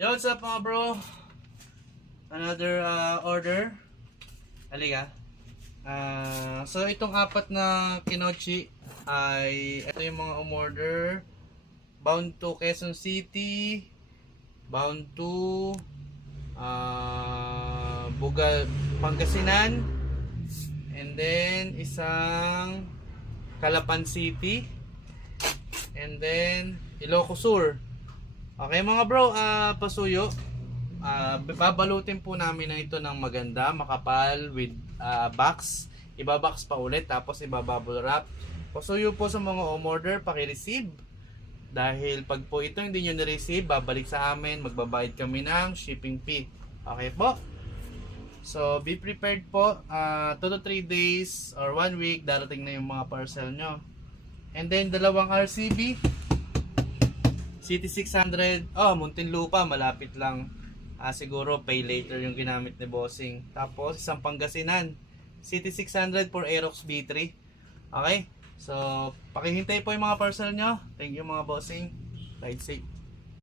Yo, what's up mga bro? Another order. Halika. So itong apat na kinochi ay ito yung mga umorder. Bound to Quezon City, bound to Bugal, Pangasinan, and then isang Calapan City, and then Ilocos Sur. Okay mga bro, pasuyo. Babalutin po namin na ito ng maganda, makapal with box. Ibabox pa ulit tapos ibabubble wrap. Pasuyo po sa mga umorder, paki-receive. Dahil pag po ito hindi nyo na-receive, babalik sa amin, magbabayad kami ng shipping fee. Okay po? So be prepared po, 2 to 3 days or 1 week darating na yung mga parcel nyo. And then dalawang RCB City 600, Muntinlupa, malapit lang. Siguro pay later yung ginamit ni Bossing. Tapos isang Pangasinan, City 600 for Aerox B3. Okay? So, pakihintay po yung mga parcel nyo. Thank you mga Bossing. Ride safe.